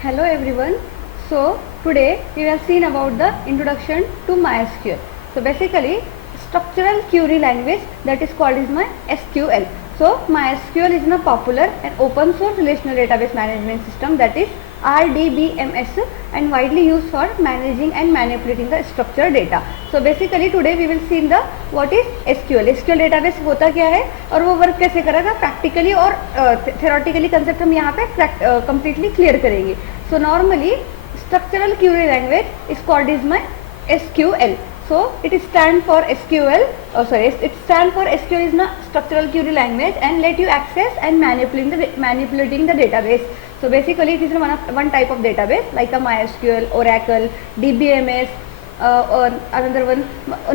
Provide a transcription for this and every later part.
Hello everyone. So today we have seen about the introduction to MySQL. So basically structural query language that is called is my SQL. So MySQL is a popular and open source relational database management system that is RDBMS and widely used for managing and manipulating the structured data. So basically today we will see the what is SQL. SQL database होता क्या है और वो work कैसे करेगा practically और theoretically concept हम यहाँ पे completely clear करेंगे. So normally structural query language is called is my SQL. So it stand for SQL. It stand for SQL is not structural query language and let you access and manipulating the database. So basically it is one type of database like a MySQL, Oracle, DBMS, or another one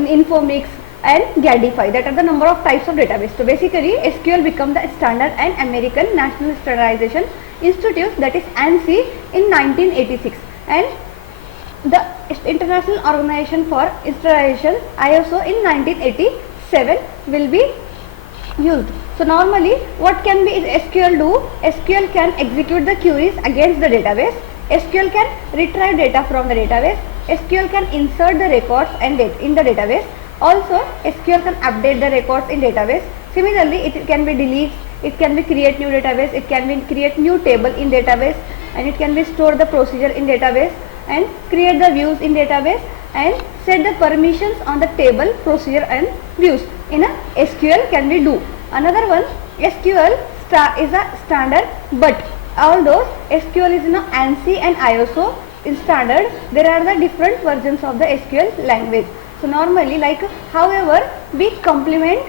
Infomix and Gadify. That are the number of types of database. So basically SQL become the standard and American National Standardization Institute, that is ANSI, in 1986, and the International Organization for Standardization ISO in 1987 will be used. So normally what can be SQL do? SQL can execute the queries against the database. SQL can retrieve data from the database. SQL can insert the records and in the database. Also SQL can update the records in database. Similarly it can be delete, it can be create new database, it can be create new table in database, and it can be store the procedure in database and create the views in database and set the permissions on the table, procedure and views in a SQL can be do. Another one, SQL is a standard, but although SQL is in a ANSI and ISO in standard, there are the different versions of the SQL language. So normally however we complement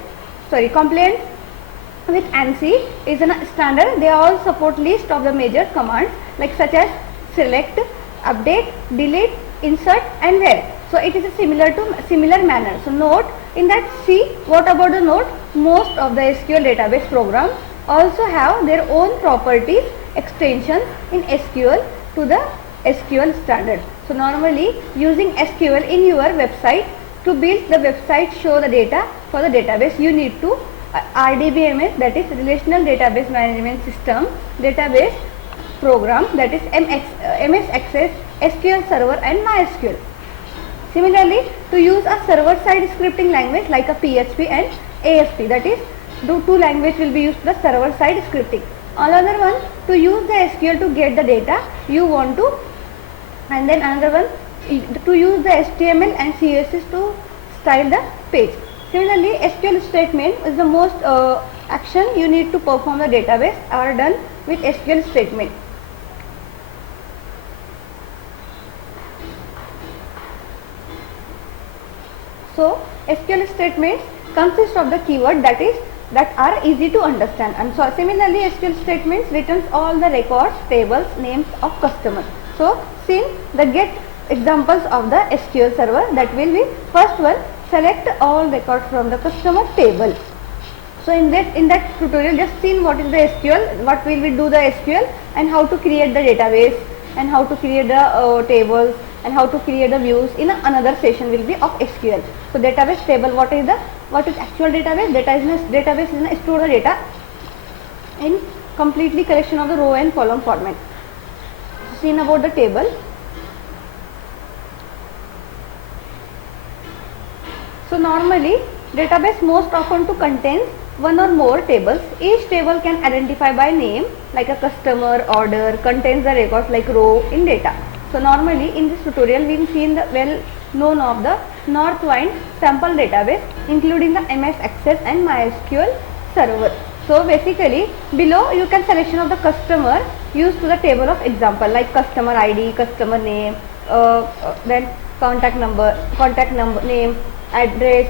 with ANSI is a standard. They all support list of the major commands like such as select, update, delete, insert and where. So it is a similar manner. So note in that, see what about the note, most of the SQL database programs also have their own properties extensions in SQL to the SQL standard. So normally using SQL in your website to build the website show the data for the database, you need to RDBMS, that is Relational Database Management System database program, that is MS Access, SQL Server and MySQL. Similarly, to use a server-side scripting language like a PHP and ASP, that is two language will be used for the server-side scripting. Another one, to use the SQL to get the data you want to, and then another one to use the HTML and CSS to style the page. Similarly, SQL statement is the most action you need to perform the database are done with SQL statement. So SQL statements consist of the keyword that are easy to understand, and so similarly SQL statements returns all the records, tables, names of customers. So since the get examples of the SQL server, that will be first one, select all records from the customer table. So in that tutorial just seen what is the SQL, what will we do the SQL and how to create the database and how to create the tables and how to create the views in another session will be of SQL. So database table, what is actual database? Database is a store the data in completely collection of the row and column format. Seen about the table. So normally database most often to contains one or more tables. Each table can identify by name like a customer, order, contains the records like row in data. So normally in this tutorial we will see the well known of the Northwind sample database including the MS Access and MySQL server. So basically below you can selection of the customer used to the table of example like customer ID, customer name, then contact number, name, address,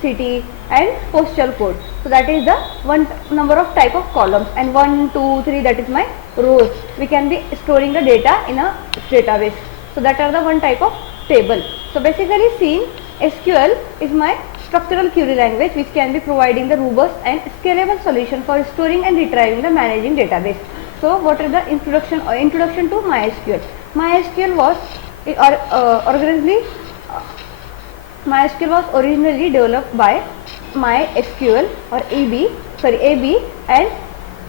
city and postal code. So that is the one number of type of columns, and 1, 2, 3 that is my rows. We can be storing the data in a database. So that are the one type of table. So basically seeing SQL is my structural query language which can be providing the robust and scalable solution for storing and retrieving the managing database. So what are the introduction to MySQL? MySQL was originally developed by MySQL or AB and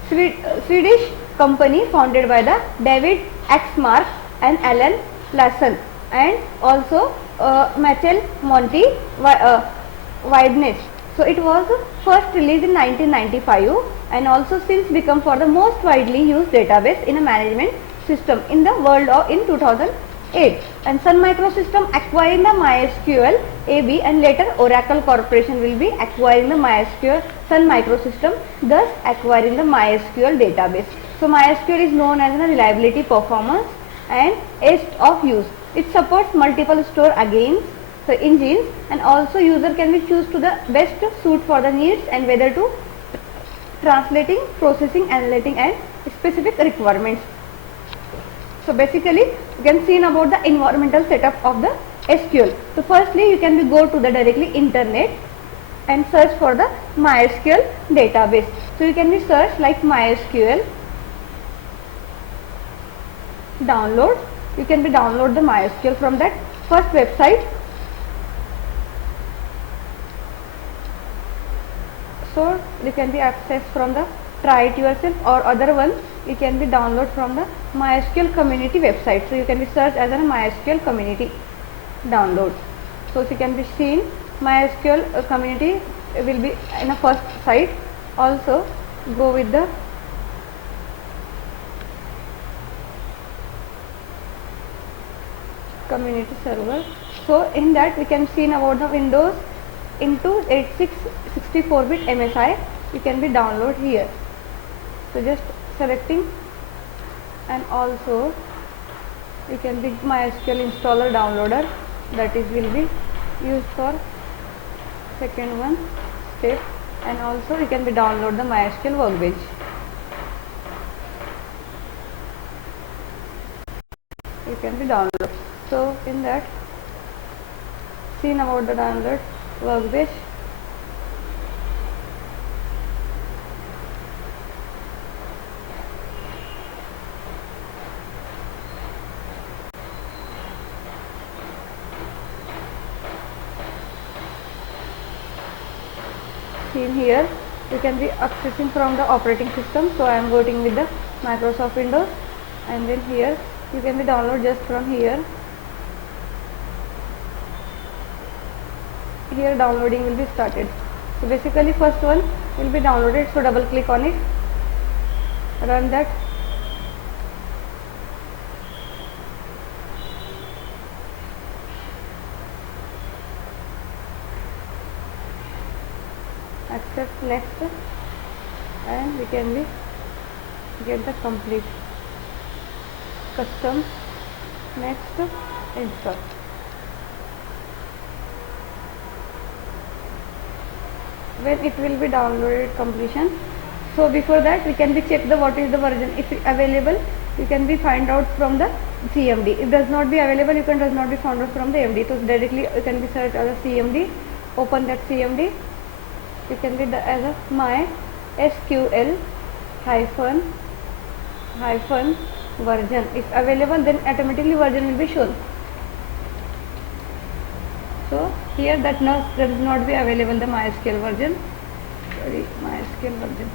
Swedish company founded by the David Axmark and Alan Larson, and also Michael Monty Wideness. So it was first released in 1995 and also since become for the most widely used database in a management system in the world in 2008. And Sun Microsystem acquiring the MySQL AB, and later Oracle Corporation will be acquiring the MySQL Sun Microsystem, thus acquiring the MySQL database. So MySQL is known as a reliability, performance and ease of use. It supports multiple store again engines, and also user can be choose to the best suit for the needs and whether to translating, processing, analyzing and specific requirements. So basically you can see about the environmental setup of the SQL. So firstly you can go to the directly internet and search for the MySQL database. So you can be search like MySQL download. You can be download the MySQL from that first website. So you can be access from the try it yourself, or other one you can be download from the MySQL community website. So you can be search as a MySQL community download. So you can be seen MySQL community will be in a first site. Also go with the community server. So in that we can see about the Windows into 86 64-bit MSI. You can be download here. So just selecting, and also you can be MySQL installer downloader, that is will be used for second one step, and also you can be download the MySQL workbench. You can be download. So in that seen about the download workbench. Seen here you can be accessing from the operating system. So I am working with the Microsoft Windows, and then here you can be download just from here. Here downloading will be started. So basically first one will be downloaded, so double click on it, run that. Accept next, and we can be get the complete custom next install. When it will be downloaded completion. So before that we can be check the what is the version. If available you can be find out from the CMD. If does not be available, you can does not be found out from the MD. So directly you can be search as a CMD. Open that CMD. You can be as a MySQL hyphen version. If available, then automatically version will be shown. So here that does not be available the MySQL version. Sorry, MySQL version.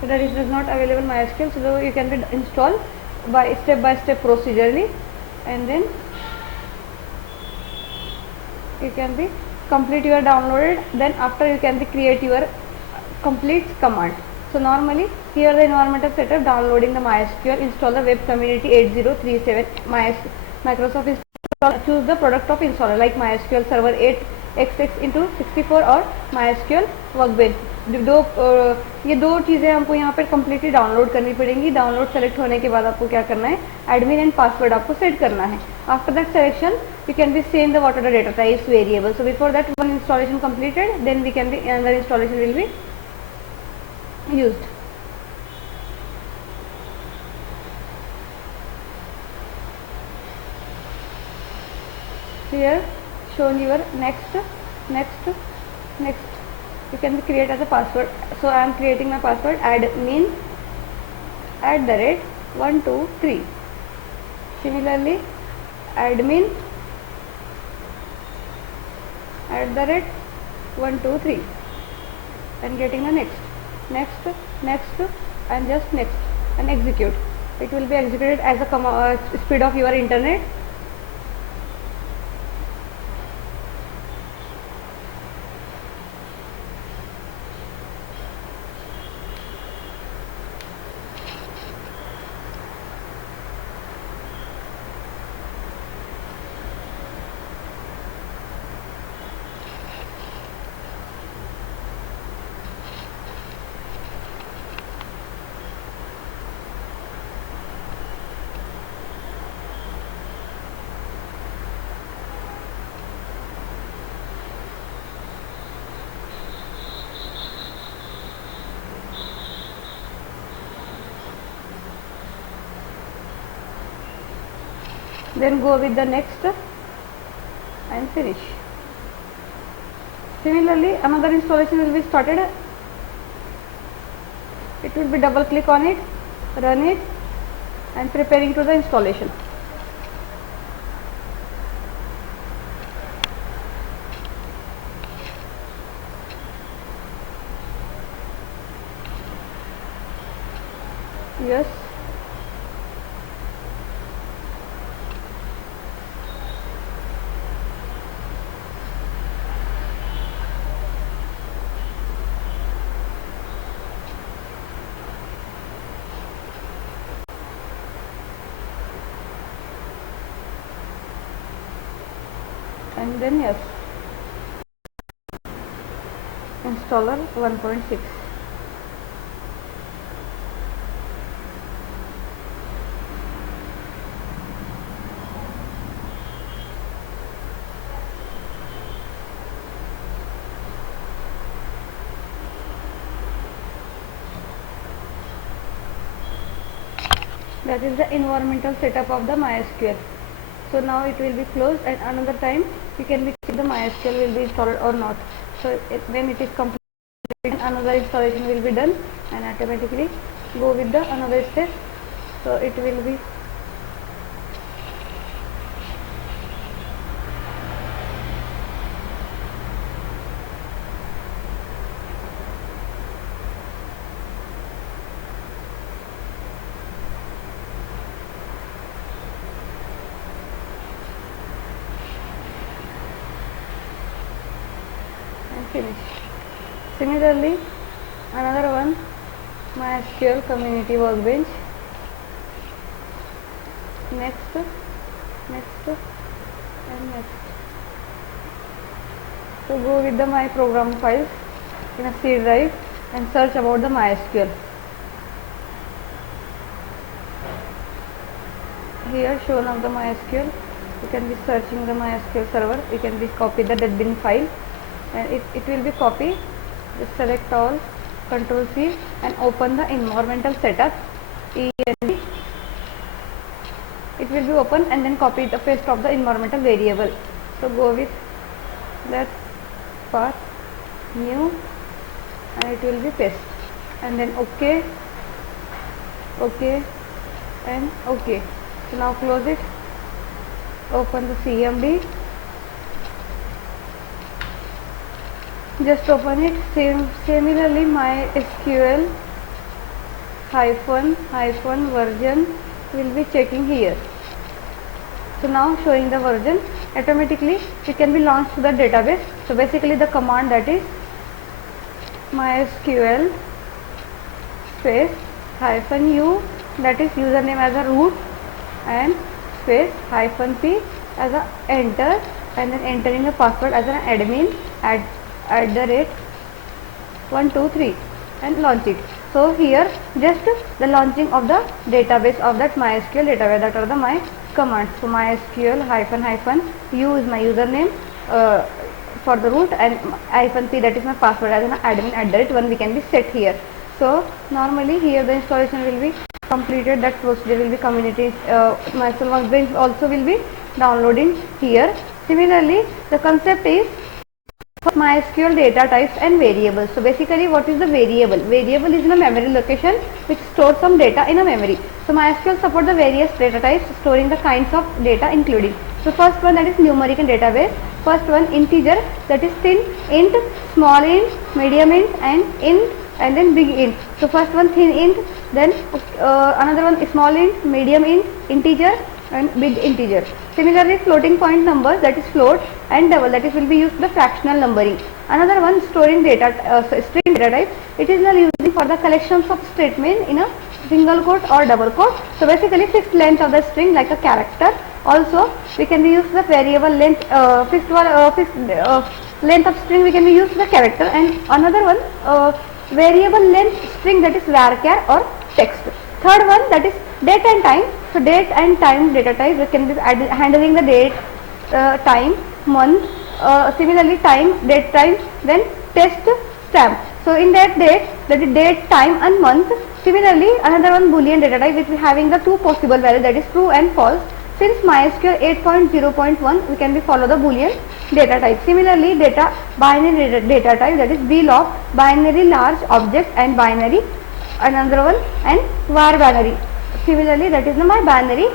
So that is does not available MySQL. So you can be install by step procedurally, and then you can be complete your downloaded. Then after you can be create your complete command. So normally here the environmental setup downloading the MySQL, install the web community 8037 Microsoft install, choose the product of installer like MySQL server 8xx into 64 और MySQL workbench. ये दो चीज़ें हमको यहाँ पर completely download करनी पड़ेंगी. Download select होने के बाद आपको क्या करना है, एडमिन एंड पासवर्ड आपको सेट करना है. After that selection you can be same the what are the data types variable. So before that one installation completed, then we can be another installation will be used. Here shown your next. You can be create as a password. So I am creating my password admin @123. Similarly admin @123 and getting the next and just next. and execute. It will be executed as a speed of your internet. Then go with the next and finish. Similarly, another installation will be started. It will be double click on it, run it, and preparing to the installation. Yes. And then yes, installer 1.6. That is the environmental setup of the MySQL. So now it will be closed, and another time we can be check the MySQL will be installed or not. So when it is completed, another installation will be done, and automatically go with the another step. So it will be and finish. Similarly, another one, MySQL community workbench. Next, and next. So go with the my program files in a C drive and search about the MySQL. Here shown of the MySQL, you can be searching the MySQL server. You can be copy the bin file, and it will be copy. Just select all, Control C, and open the environmental setup. ENV. It will be open, and then copy the paste of the environmental variable. So go with that path, new, and it will be paste, and then OK, and OK. So now close it, open the CMD, just open it. Similarly, MySQL hyphen version will be checking here. So now showing the version, automatically it can be launched to the database. So basically the command, that is MySQL space -u, that is username as a root, and space -p as a enter, and then entering the password as an admin @ 123, and launch it. So here just the launching of the database of that MySQL database, that are the my commands. So MySQL -u is my username for the root, and -p, that is my password as an admin @ 1 we can be set here. So normally here the installation will be completed, that procedure will be community MySQL workbench also will be downloading here. Similarly, the concept is MySQL data types and variables. So basically, what is the variable? Variable is in a memory location which stores some data in a memory. So MySQL support the various data types, storing the kinds of data including. So first one, that is numeric in database. First one, integer, that is thin int, small int, medium int, and then big int. So first one, thin int, then another one small int, medium int, integer and big integer. Similarly, floating point numbers, that is float, and double, that is will be used for the fractional numbering. Another one, storing data, string data type, it is using for the collections of statement in a single quote or double quote. So basically fixed length of the string like a character. Also we can use the variable length, fixed length of string we can use the character, and another one variable length string, that is varchar or text. Third one, that is date and time. So date and time data type, we can be handling the date, time, month, similarly time, date, time, then test, stamp. So in that date, that is date, time and month. Similarly, another one boolean data type, which we having the two possible values, that is true and false. Since MySQL 8.0.1, we can be follow the boolean data type. Similarly, binary data type, that is BLOG, binary large object, and binary another one, and var binary. Similarly, that is my binary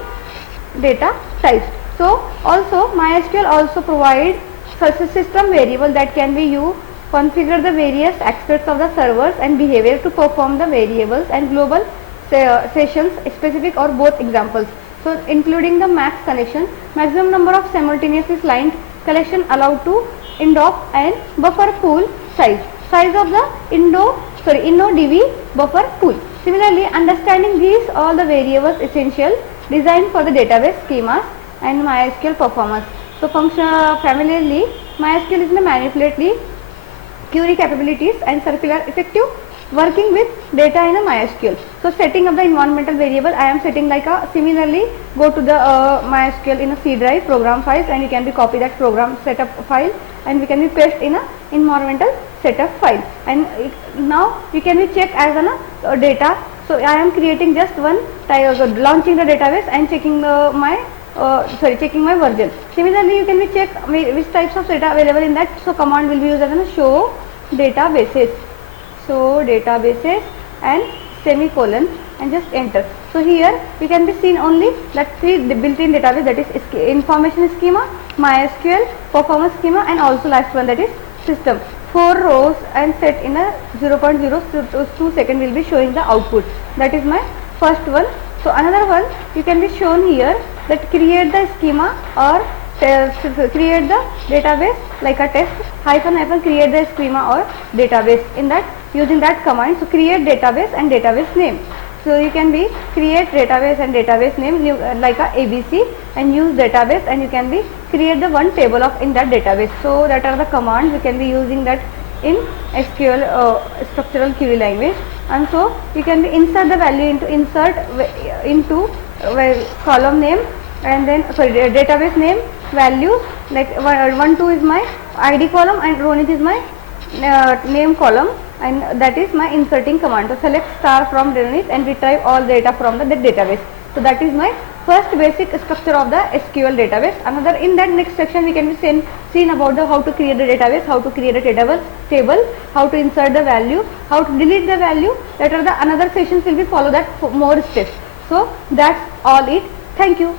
data types. So also MySQL also provide such a system variable that can be used configure the various aspects of the servers and behavior to perform the variables and global sessions, specific or both examples. So including the max connection, maximum number of simultaneously client collection allowed to indoc and buffer pool size of the InnoDB buffer pool. Similarly, understanding these all the variables essential designed for the database schemas and MySQL performance. So familiarly, MySQL is the manipulatively query capabilities and circular effective working with data in a MySQL. So setting up the environmental variable, I am setting like a similarly go to the MySQL in a C drive program files, and you can be copy that program setup file and we can be paste in a environmental setup file, and now you can be check as an data. So I am creating just one type of launching the database and checking checking my version. Similarly, you can be check which types of data available in that. So command will be used as a show databases. So databases and semicolon and just enter. So here we can be seen only that three built-in database, that is information schema, MySQL, performance schema, and also last one, that is system. 4 rows and set in a 0.02 second will be showing the output. That is my first one. So another one you can be shown here, that create the schema or create the database like a test hyphen create the schema or database in that using that command. So create database and database name. So you can be create database and database name like a ABC and use database, and you can be create the one table of in that database. So that are the commands you can be using that in SQL structural query language. And so you can be insert the value into column name, and then database name values like 1 2 is my ID column and row is my name column, and that is my inserting command. So select star from underneath and retrieve all data from the database. So that is my first basic structure of the SQL database. Another in that next section we can be seen about the how to create the database, how to create a table, how to insert the value, how to delete the value. That are the another sessions will be follow that for more steps. So that's all it. Thank you.